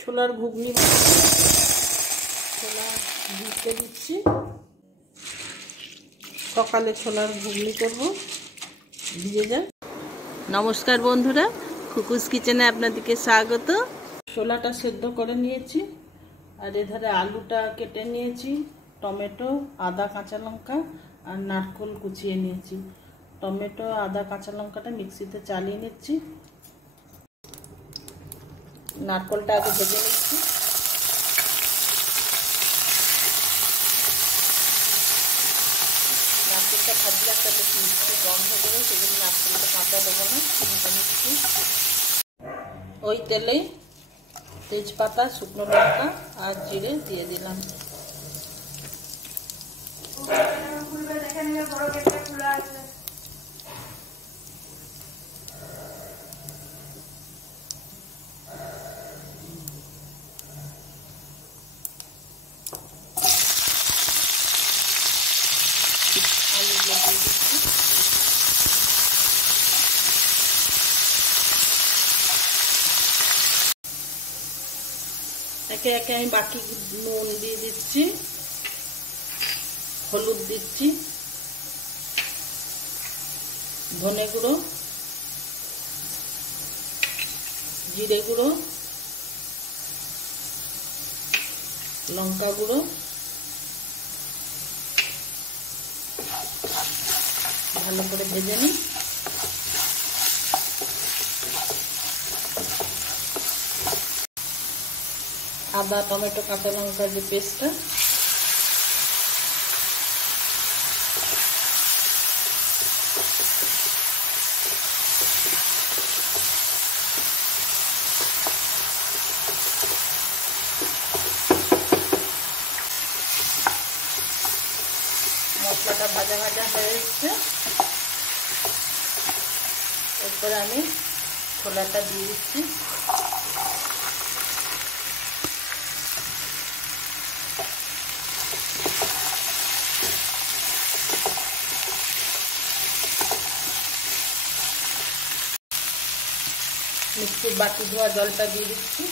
ছোলার ঘুগনি ছোলা ভিজতে দিচ্ছি। সকালে ছোলার ঘুগনি করব, ভিজে যান। নমস্কার বন্ধুরা, খুকুস কিচেনে আপনাদেরকে স্বাগত। ছোলাটা সেদ্ধ করে নিয়েছি, আর এধারে আলুটা কেটে নিয়েছি, টমেটো, আদা, কাঁচা লঙ্কা আর নারকেল কুচিয়ে নিয়েছি। টমেটো, আদা, কাঁচা লঙ্কাটা মিক্সিতে চালিয়ে নিচ্ছি। নারকেলটা আগে ভেজে নিচ্ছি। নারকেলটা ভাজলে একটা বেশ মিষ্টি গন্ধ বেরোয়, সেজন্য নারকেলটা কাঁচা দেবো না, ভেজে নিচ্ছি। ওই তেলেই তেজপাতা, শুকনো লঙ্কা আর জিরে দিয়ে দিলাম। আলুগুলো দিয়ে দিচ্ছি। একে একে আমি বাকি নুন দিয়ে দিচ্ছি, হলুদ দিচ্ছি, ধনে গুঁড়ো, জিরে গুঁড়ো, লঙ্কা গুঁড়ো, ভালো করে ভেজে নিই। আদা, টমেটো, কাঁচা লঙ্কার যে পেস্টটা, মশলাটা ভাজা ভাজা হয়ে এসছে। এরপরে আমি ছোলাটা দিয়ে দিচ্ছি। মিক্সির বাটি ধোয়া জলটা দিয়ে দিচ্ছি।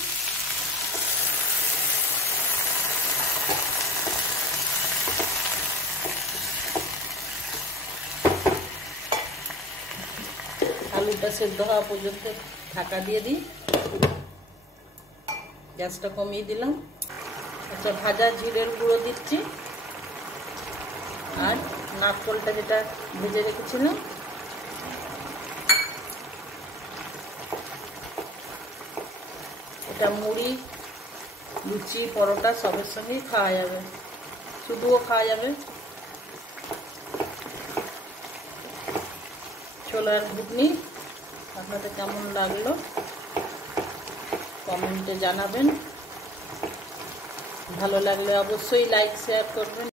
আলুটা সেদ্ধ হওয়া পর্যন্ত ঢাকা দিয়ে দিই। গ্যাসটা কমিয়ে দিলাম। আচ্ছা, ভাজা জিরের গুঁড়ো দিচ্ছি, আর নারকেলটা যেটা ভেজে রেখেছিলাম এটা মুড়ি, লুচি, পরোটা সবের সঙ্গেই খাওয়া যাবে, শুধুও খাওয়া যাবে। ছোলার ঘুগনি আপনাদের কেমন লাগলো কমেন্টে জানাবেন। ভালো লাগলে অবশ্যই লাইক শেয়ার করবেন।